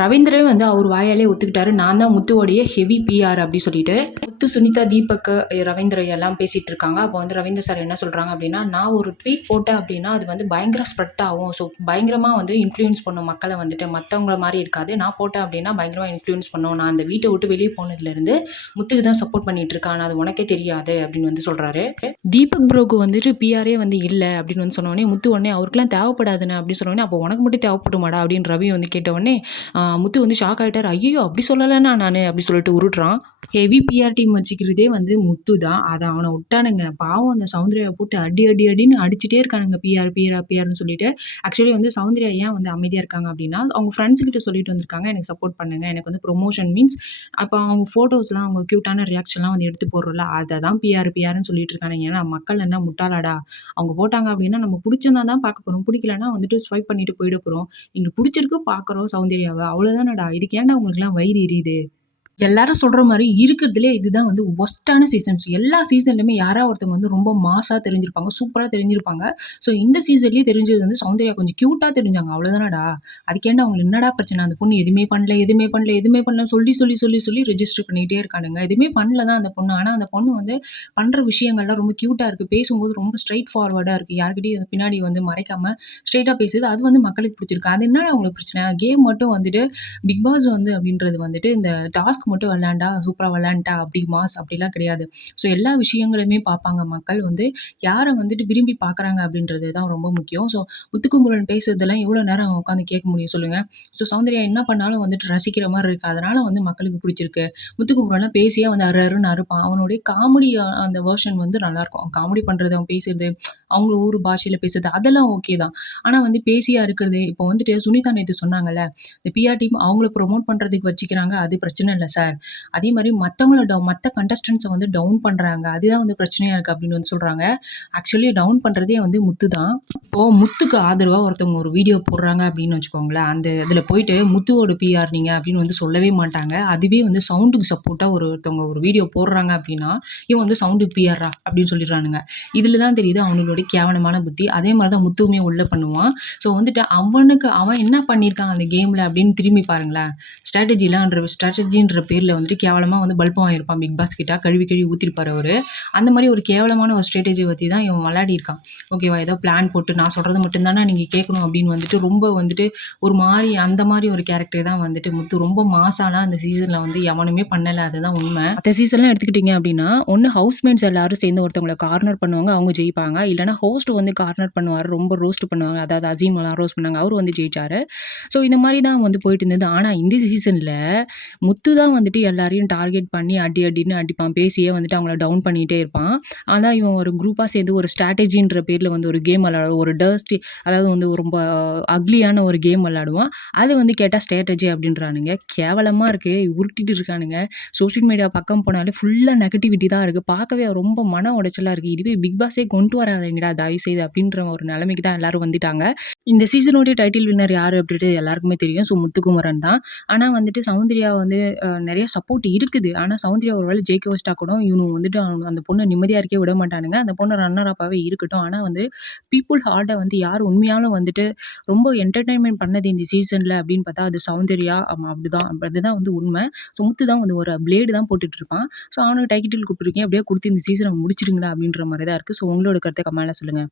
ரவீந்திரே வந்து அவர் வாயாலே ஒத்துக்கிட்டாரு. நான் தான் முத்துவோடைய ஹெவி பிஆர் அப்படி சொல்லிட்டு. முத்து, சுனிதா, தீபக், ரவீந்திர எல்லாம் பேசிட்டு இருக்காங்க. அப்போ வந்து ரவீந்திர சார் என்ன சொல்றாங்க அப்படின்னா, நான் ஒரு ட்வீட் போட்டேன் அப்படின்னா அது வந்து பயங்கர ஸ்ப்ரெட் ஆகும். ஸோ பயங்கரமா வந்து இன்ஃப்ளூயன்ஸ் பண்ணும் மக்களை வந்துட்டு. மற்றவங்கள மாதிரி இருக்காது. நான் போட்டேன் அப்படின்னா பயங்கரமா இன்ஃப்ளூயன்ஸ் பண்ணும். நான் அந்த வீட்டை விட்டு வெளியே போனதுலேருந்து முத்துக்கு தான் சப்போர்ட் பண்ணிட்டு இருக்கேன். ஆனால் அது உனக்கே தெரியாது அப்படின்னு வந்து சொல்றாரு. தீபக் ப்ரோக்கு வந்துட்டு பிஆரே வந்து இல்லை அப்படின்னு வந்து சொன்னோடனே முத்து உடனே அவருக்குலாம் தேவைப்படாதுன்னு அப்படின்னு சொன்னோடனே அப்போ உனக்கு மட்டும் தேவைப்படுமாடா அப்படின்னு ரவி வந்து கேட்ட உடனே முத்து வந்து ஷாக் ஆகிட்டார். ஐயோ அப்படி சொல்லலைன்னா நான் அப்படி சொல்லிட்டு உருட்டுறான். ஹெவி பிஆர் டீம் வச்சுக்கிறதே வந்து முத்து தான். அதை அவனை விட்டானுங்க. பாவம் அந்த சௌந்தர்யாவை போட்டு அடி அடி அடின்னு அடிச்சுட்டே இருக்கானுங்க. பிஆர் பிஆர் பிஆர்னு சொல்லிட்டு. ஆக்சுவலி வந்து சௌந்தர்யா ஏன் வந்து அமைதியாக இருக்காங்க அப்படின்னா அவங்க ஃப்ரெண்ட்ஸ் கிட்ட சொல்லிட்டு வந்திருக்காங்க, எனக்கு சப்போர்ட் பண்ணுங்க, எனக்கு வந்து ப்ரொமோஷன் மீன்ஸ் அப்போ அவங்க ஃபோட்டோஸ்லாம் அவங்க க்யூட்டான ரியாக்ஷன்லாம் வந்து எடுத்து போடுறோம்ல, அதை தான் பிஆர் பிஆர்னு சொல்லிட்டு இருக்கானுங்க. ஏன்னா மக்கள் என்ன முட்டாளாடா, அவங்க போட்டாங்க அப்படின்னா நம்ம பிடிச்சிருந்தா தான் பார்க்க போகிறோம், பிடிக்கலன்னா வந்துட்டு ஸ்வைப் பண்ணிட்டு போயிட போகிறோம். எங்களுக்கு பிடிச்சிருக்கு பார்க்குறோம் சௌந்தர்யாவை, அவ்வளோதானடா. இதுக்கு ஏன்டா உங்களுக்குலாம் வயிறு எரியுது? எல்லாரும் சொல்ற மாரி இருக்கிறதுலே இதுதான் வந்து வொர்ஸ்ட்டான சீசன்ஸ். எல்லா சீசன்லயுமே யாரா ஒருத்தவங்க வந்து ரொம்ப மாஸா தெரிஞ்சிருப்பாங்க, சூப்பரா தெரிஞ்சிருப்பாங்க. ஸோ இந்த சீசன்லயே தெரிஞ்சது வந்து சௌந்தர்யா கொஞ்சம் கியூட்டா தெரிஞ்சாங்க. அவ்வளோதானடா. அதுக்கேன்டா உங்களுக்கு என்னடா பிரச்சனை? அந்த பொண்ணு எதுவுமே பண்ணல, எதுவுமே பண்ணல, எதுவுமே பண்ணல சொல்லி சொல்லி சொல்லி சொல்லி ரெஜிஸ்டர் பண்ணிட்டே இருக்கானுங்க. எதுவுமே பண்ணல தான் அந்த பொண்ணு. ஆனா அந்த பொண்ணு வந்து பண்ற விஷயங்கள்லாம் ரொம்ப கியூட்டா இருக்கு. பேசும்போது ரொம்ப ஸ்ட்ரெயிட் ஃபார்வர்டா இருக்கு. யார்கிட்டயும் பின்னாடி வந்து மறைக்காம ஸ்ட்ரெயிட்டா பேசுது. அது வந்து மக்களுக்கு பிடிச்சிருக்கு. அது என்னடா உங்களுக்கு பிரச்சனை? கேம் மட்டும் வந்துட்டு பிக் பாஸ் வந்து அப்படின்றது வந்துட்டு இந்த டாஸ்க் மட்டும் விளையாண்டா சூப்பரா விளையாண்டா அப்படி மாஸ் அப்படிலாம் கிடையாது. ஸோ எல்லா விஷயங்களுமே பார்ப்பாங்க மக்கள் வந்து யாரை வந்துட்டு விரும்பி பார்க்குறாங்க அப்படின்றது தான் ரொம்ப முக்கியம். ஸோ முத்துக்குமரன் பேசுறதெல்லாம் எவ்வளோ நேரம் உட்காந்து கேட்க முடியும் சொல்லுங்க. ஸோ சௌந்தர்யா என்ன பண்ணாலும் வந்துட்டு ரசிக்கிற மாதிரி இருக்கு. அதனால வந்து மக்களுக்கு பிடிச்சிருக்கு. முத்துக்குமரன்லாம் பேசியே வந்து அரு அருன்னு அறுப்பான். அவனுடைய காமெடி அந்த வேர்ஷன் வந்து நல்லாயிருக்கும். அவன் காமெடி பண்ணுறது, அவன் பேசுறது, அவங்க ஊர் பாஷையில் பேசுறது அதெல்லாம் ஓகே தான். ஆனால் வந்து பேசியா இருக்கிறது இப்போ வந்துட்டு சுனிதா நேற்று சொன்னாங்கல்ல, இந்த பிஆர் டீம் அவங்கள ப்ரொமோட் பண்ணுறதுக்கு வச்சுக்கிறாங்க, அது பிரச்சனை இல்லை சார். அதே மாதிரி மற்றவங்கள மற்ற கண்டஸ்டன்ஸை வந்து டவுன் பண்ணுறாங்க, அதுதான் வந்து பிரச்சனையாக இருக்குது அப்படின்னு வந்து சொல்கிறாங்க. ஆக்சுவலி டவுன் பண்ணுறதே வந்து முத்து தான். இப்போது முத்துக்கு ஆதரவாக ஒருத்தவங்க ஒரு வீடியோ போடுறாங்க அப்படின்னு வச்சுக்கோங்களேன், அந்த இதில் போயிட்டு முத்துவோட பிஆர் நீங்கள் அப்படின்னு வந்து சொல்லவே மாட்டாங்க. அதுவே வந்து சவுண்டுக்கு சப்போர்ட்டாக ஒருத்தவங்க ஒரு வீடியோ போடுறாங்க அப்படின்னா இவன் வந்து சவுண்டு பிஆரா அப்படின்னு சொல்லிடுறானுங்க. இதில் தான் தெரியுது அவனுடைய கேவலமான புத்தி. அதே மாதிரி தான் முத்துவுமே உள்ள பண்ணுவான். ஸோ வந்துட்டு அவன் என்ன பண்ணியிருக்கான் அந்த கேமில் அப்படின்னு திரும்பி பாருங்களேன். ஸ்ட்ராட்டஜின்ற பேரில் வந்துட்டு கேவலமாக வந்து பல்பம் ஆகிருப்பான் பிக் பாஸ் கிட்ட. கழுவி கழுவி ஊற்றிருப்பார் அவர். அந்த மாதிரி ஒரு கேவலமான ஒரு ஸ்ட்ராட்டஜி பற்றி தான் இவன் விளையாடிருக்கான். ஓகேவா, ஏதோ பிளான் போட்டு நான் சொல்கிறது மட்டும்தானே நீங்கள் கேட்கணும் அப்படின்னு வந்துட்டு ரொம்ப வந்துட்டு ஒரு மாதிரி அந்த மாதிரி ஒரு கேரக்டர் தான் வந்துட்டு முத்து. ரொம்ப மாசாலாம் அந்த சீசனில் வந்து எவனுமே பண்ணலை, அதுதான் உண்மை. மற்ற சீசன்லாம் எடுத்துக்கிட்டிங்க அப்படின்னா ஒன்று ஹவுஸ்மேட்ஸ் எல்லாரும் சேர்ந்து ஒருத்தவங்களை கார்னர் பண்ணுவாங்க, அவங்க ஜெயிப்பாங்க. இல்லைனா ஹோஸ்ட் வந்து கார்னர் பண்ணுவார், ரொம்ப ரோஸ்ட் பண்ணுவாங்க. அதாவது அசீமெல்லாம் ரோஸ்ட் பண்ணாங்க, அவர் வந்து ஜெயிச்சார். ஸோ இந்த மாதிரி தான் வந்து போயிட்டு இருந்தது. ஆனால் இந்த சீசனில் முத்து தான் வந்துட்டு எல்லாரையும் டார்கெட் பண்ணி அடி அடின்னு அடிப்பான். பேசியே வந்துட்டு அவங்கள டவுன் பண்ணிகிட்டே இருப்பான். ஆனால் இவன் ஒரு குரூப்பாக சேர்ந்து ஒரு ஸ்ட்ராட்டஜின்ற பேரில் வந்து ஒரு கேம் விளையாடுவான். ஒரு டர்ஸ்டி, அதாவது வந்து ரொம்ப அக்லியான ஒரு கேம் விளையாடுவான். அது வந்து கேட்டால் ஸ்ட்ராட்டஜி அப்படின்றானுங்க. கேவலமாக இருக்குது, உருட்டிட்டு இருக்கானுங்க. சோஷியல் மீடியா பக்கம் போனாலே ஃபுல்லாக நெகட்டிவிட்டி தான் இருக்குது. பார்க்கவே ரொம்ப மன உடைச்சலாக இருக்குது. இதுவே பிக் பாஸே கொண்டு வராதீங்கடா தயவுசெய்து அப்படின்ற ஒரு நிலைமைக்கு தான் எல்லாரும் வந்துட்டாங்க. இந்த சீசனுடைய டைட்டில் வின்னர் யார் அப்படின்ட்டு எல்லாருக்குமே தெரியும். ஸோ முத்துக்குமரன் தான். ஆனால் வந்துட்டு சௌந்தர்யா வந்து நிறைய சப்போர்ட் இருக்குது. ஆனால் சௌந்தர்யா ஒரு வேளை ஜெயிக்க வச்சிட்டா கூட இவனுங்க வந்துட்டு அந்த பொண்ணை நிம்மதியாக இருக்கே விட மாட்டானுங்க. அந்த பொண்ணு ரன்னர் அப்பாவே இருக்கட்டும். ஆனால் வந்து பீப்புள் ஹார்ட்டை வந்து யார் உண்மையாலும் வந்துட்டு ரொம்ப என்டர்டைன்மெண்ட் பண்ணது இந்த சீசனில் அப்படின்னு பார்த்தா அது சௌந்தர்யா. அப்படிதான், அதுதான் வந்து உண்மை. ஸோ முத்து தான் வந்து ஒரு பிளேடு தான் போட்டுட்டு இருப்பான். ஸோ அவனுக்கு டைட்டில் கொடுத்துருக்கேன், அப்படியே கொடுத்து இந்த சீசனை முடிச்சிருங்களா அப்படின்ற மாதிரி தான் இருக்குது. ஸோ உங்களோட கருத்தை கமெண்ட்ல சொல்லுங்கள்.